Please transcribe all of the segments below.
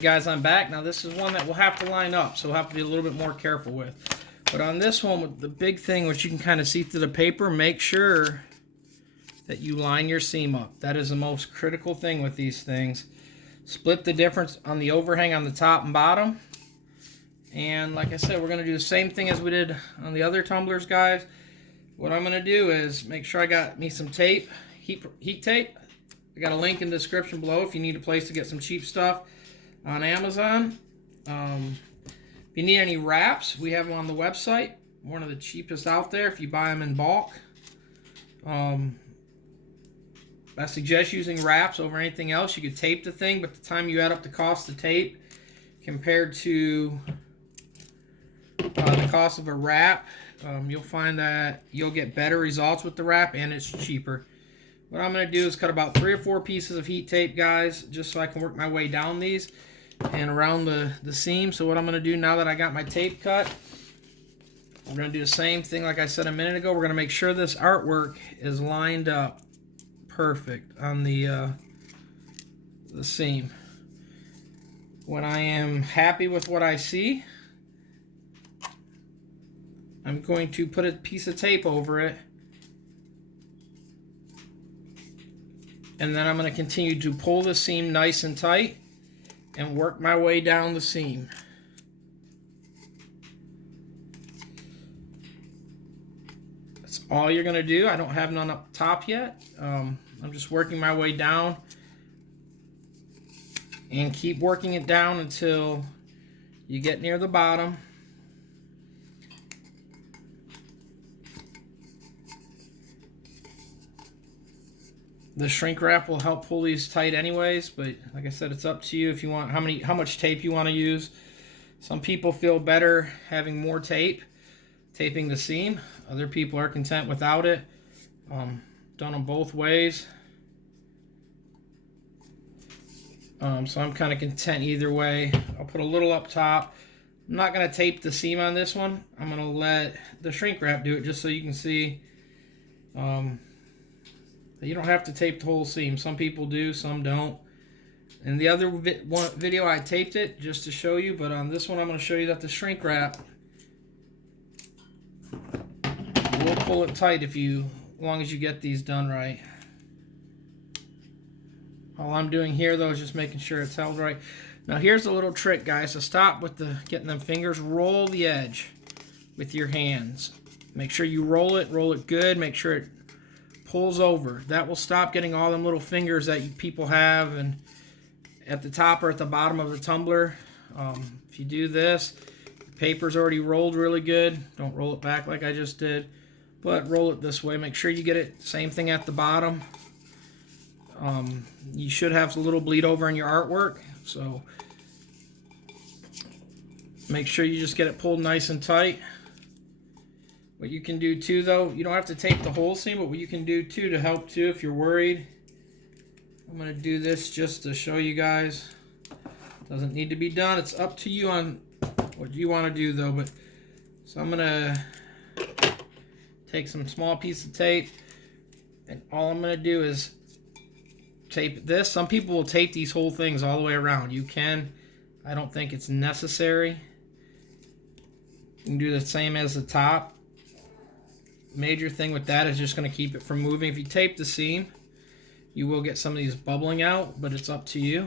Guys, I'm back. Now this is one that we'll have to line up, so we'll have to be a little bit more careful with. But on this one, the big thing, which you can kind of see through the paper, make sure that you line your seam up. That is the most critical thing with these things. Split the difference on the overhang on the top and bottom. And like I said, we're going to do the same thing as we did on the other tumblers, guys. What I'm going to do is make sure I got me some tape, heat tape. I got a link in the description below if you need a place to get some cheap stuff on Amazon. If you need any wraps, we have them on the website. One of the cheapest out there if you buy them in bulk. I suggest using wraps over anything else. You could tape the thing, but the time you add up the cost of tape compared to the cost of a wrap, you'll find that you'll get better results with the wrap, and it's cheaper. What I'm going to do is cut about 3 or 4 pieces of heat tape, guys, just so I can work my way down these and around the seam. So what I'm going to do now that I got my tape cut, we're going to do the same thing like I said a minute ago. We're going to make sure this artwork is lined up perfect on the seam. When I am happy with what I see, I'm going to put a piece of tape over it, and then I'm going to continue to pull the seam nice and tight and work my way down the seam. That's all you're going to do. I don't have none up top yet. I'm just working my way down, and keep working it down until you get near the bottom. The shrink wrap will help pull these tight anyways, but like I said, it's up to you if you want how much tape you want to use. Some people feel better having more tape, taping the seam. Other people are content without it. Done them both ways. So I'm kind of content either way. I'll put a little up top. I'm not going to tape the seam on this one. I'm going to let the shrink wrap do it just so you can see. You don't have to tape the whole seam. Some people do, some don't. In the other video I taped it just to show you, but on this one I'm going to show you that the shrink wrap will pull it tight as long as you get these done right. All I'm doing here though is just making sure it's held right. Now here's a little trick, guys, to stop with getting them fingers. Roll the edge with your hands. Make sure you roll it good, make sure it pulls over. That will stop getting all them little fingers that people have and at the top or at the bottom of the tumbler. If you do this, the paper's already rolled really good. Don't roll it back like I just did, but roll it this way. Make sure you get it same thing at the bottom. You should have a little bleed over in your artwork, so make sure you just get it pulled nice and tight. What you can do too, though, you don't have to tape the whole seam, but what you can do too to help too if you're worried. I'm going to do this just to show you guys. Doesn't need to be done. It's up to you on what you want to do though. But so I'm going to take some small piece of tape, and all I'm going to do is tape this. Some people will tape these whole things all the way around. You can. I don't think it's necessary. You can do the same as the top. Major thing with that is just going to keep it from moving. If you tape the seam, you will get some of these bubbling out, but it's up to you.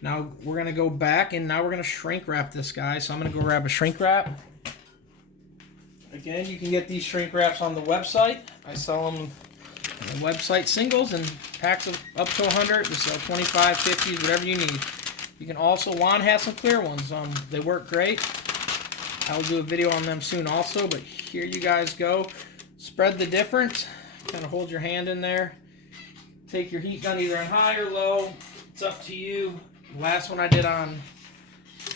Now we're going to go back, and now we're going to shrink wrap this guy. So I'm going to go grab a shrink wrap. Again, you can get these shrink wraps on the website. I sell them on the website singles and packs of up to 100. We sell 25, 50s, whatever you need. You can also, Juan has some clear ones. They work great. I'll do a video on them soon also, but here you guys go. Spread the difference. Kind of hold your hand in there. Take your heat gun either on high or low. It's up to you. The last one I did on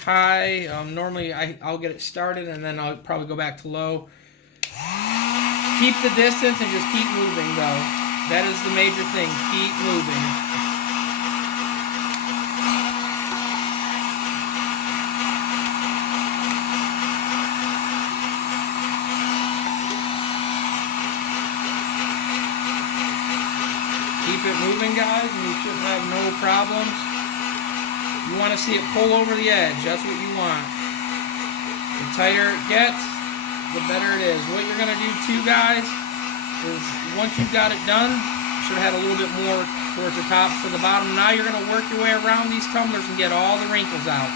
high. Normally I'll get it started and then I'll probably go back to low. Keep the distance and just keep moving though. That is the major thing. Keep moving. Keep it moving, guys, and you should have no problems. You want to see it pull over the edge. That's what you want. The tighter it gets, the better it is. What you're going to do too, guys, is once you've got it done, should have had a little bit more towards the top to the bottom. Now you're going to work your way around these tumblers and get all the wrinkles out.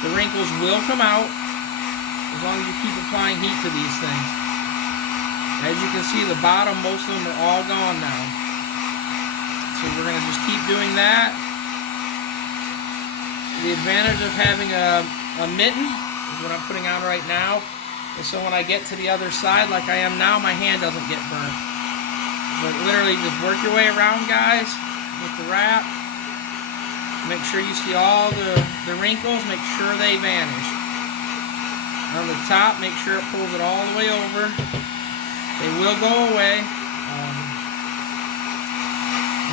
The wrinkles will come out as long as you keep applying heat to these things. As you can see, the bottom, most of them are all gone now. So we're going to just keep doing that. The advantage of having a mitten is what I'm putting on right now. And so when I get to the other side, like I am now, my hand doesn't get burnt. But literally just work your way around, guys, with the wrap. Make sure you see all the wrinkles. Make sure they vanish. On the top, make sure it pulls it all the way over. They will go away.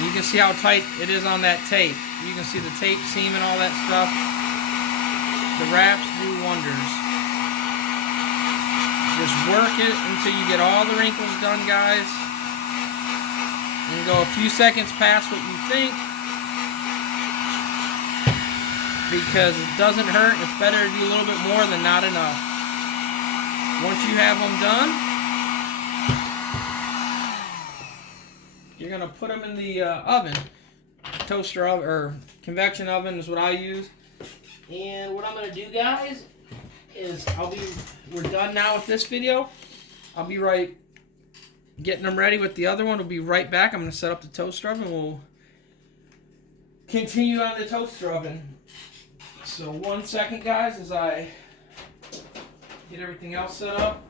You can see how tight it is on that tape. You can see the tape seam and all that stuff. The wraps do wonders. Just work it until you get all the wrinkles done, guys. And go a few seconds past what you think, because it doesn't hurt. It's better to do a little bit more than not enough. Once you have them done, you're going to put them in the oven. Toaster oven, or convection oven is what I use. And what I'm going to do, guys, is we're done now with this video. I'll be right getting them ready with the other one. We'll be right back. I'm going to set up the toaster oven. We'll continue on the toaster oven. So 1 second, guys, as I get everything else set up.